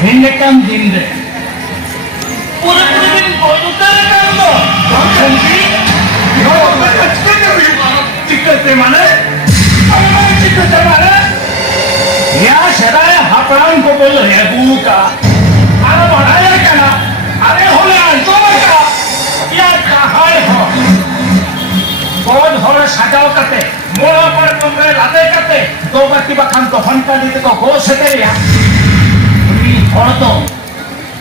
हिंडकम दिन रे पूरे दिन बोलते रहते हो संजी यो चिकते माने अरे चिकते माने या शराय हापरान को बोल है बूका अरे बढ़ाया क्या ना अरे होले आंचो का या कहां हो बहुत होले सजाओ करते मोड़ा पर कमरे लाते करते दो बत्ती बखान तो फंटा दी तो हो सके या तो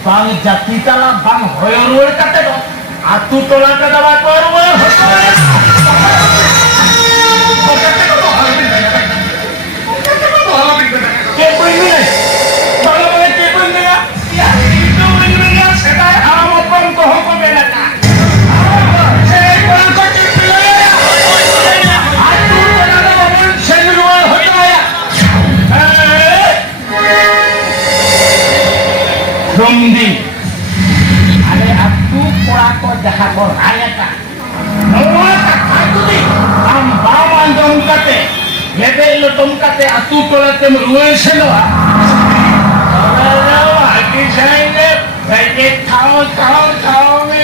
बांग जाति ताला बांग होयर करते तो आतु टोला का दवा तो और वो होता है के कोई नहीं बाला बाला के कोई नहीं या इतो नहीं या सेटा हम अपन को हमको देना था से कोई को चिप ले आतु टोला का मन से रुआ होता है Rumdi, ada aku pelaku jahat orang ka, nomor aku ni, ambawan dong kate, lete lo dong kate atu tola tem ruai senoa, kalau lagi saya ni, pergi tahu ni.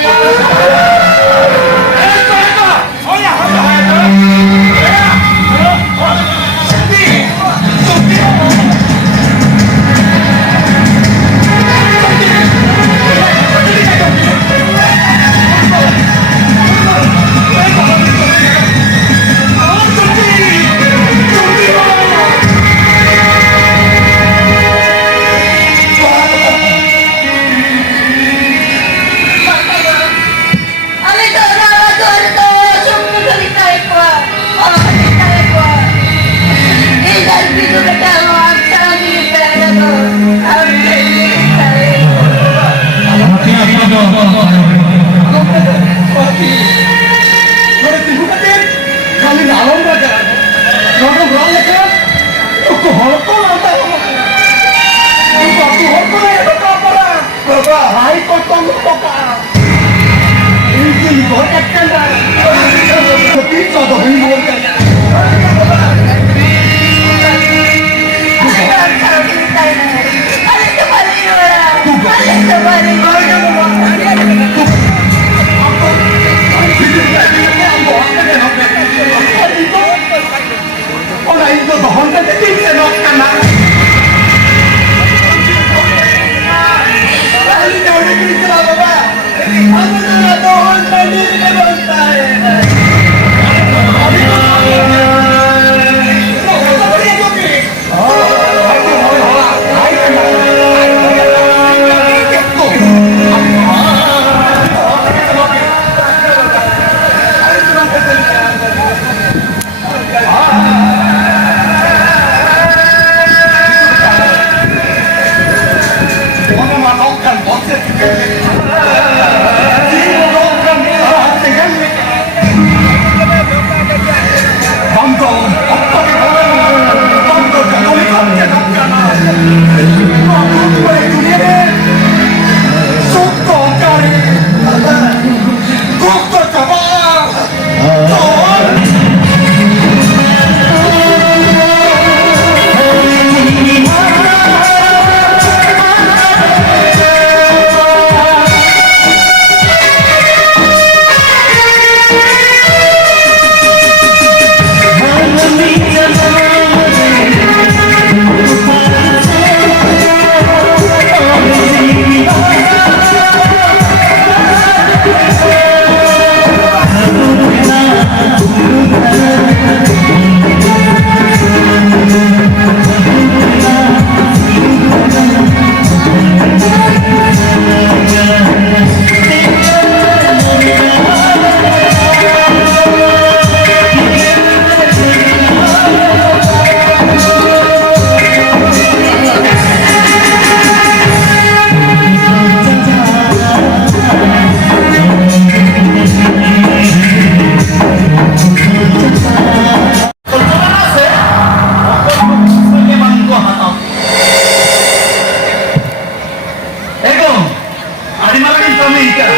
नहीं करा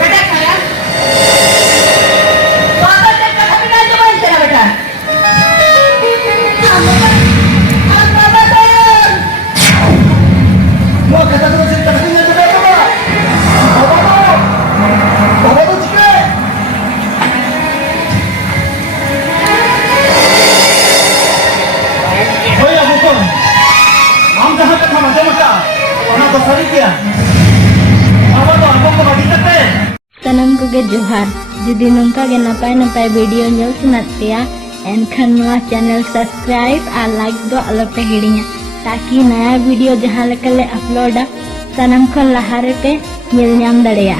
बेटा खाया पापा से कथा भी ना जबान चला बेटा हम बाबा से वो कहता तो सिर्फ कभी नहीं चला बाबा तो चिके भैया बुको हम जहाँ कथा मजे मका और तो सही किया बाबा तो आपको को बाकी करते सनम को जोहार जुदी नोंका गे नपाय नपाय वीडियो नेल सनात पेया एनखान नोआ चैनल सब्सक्राइब और लाइक दो अलपे हिड़िया ताकि नया वीडियो जहाँ लेकर ले अपलोड सनम को लहारे पे मिल नाम दड़ेया।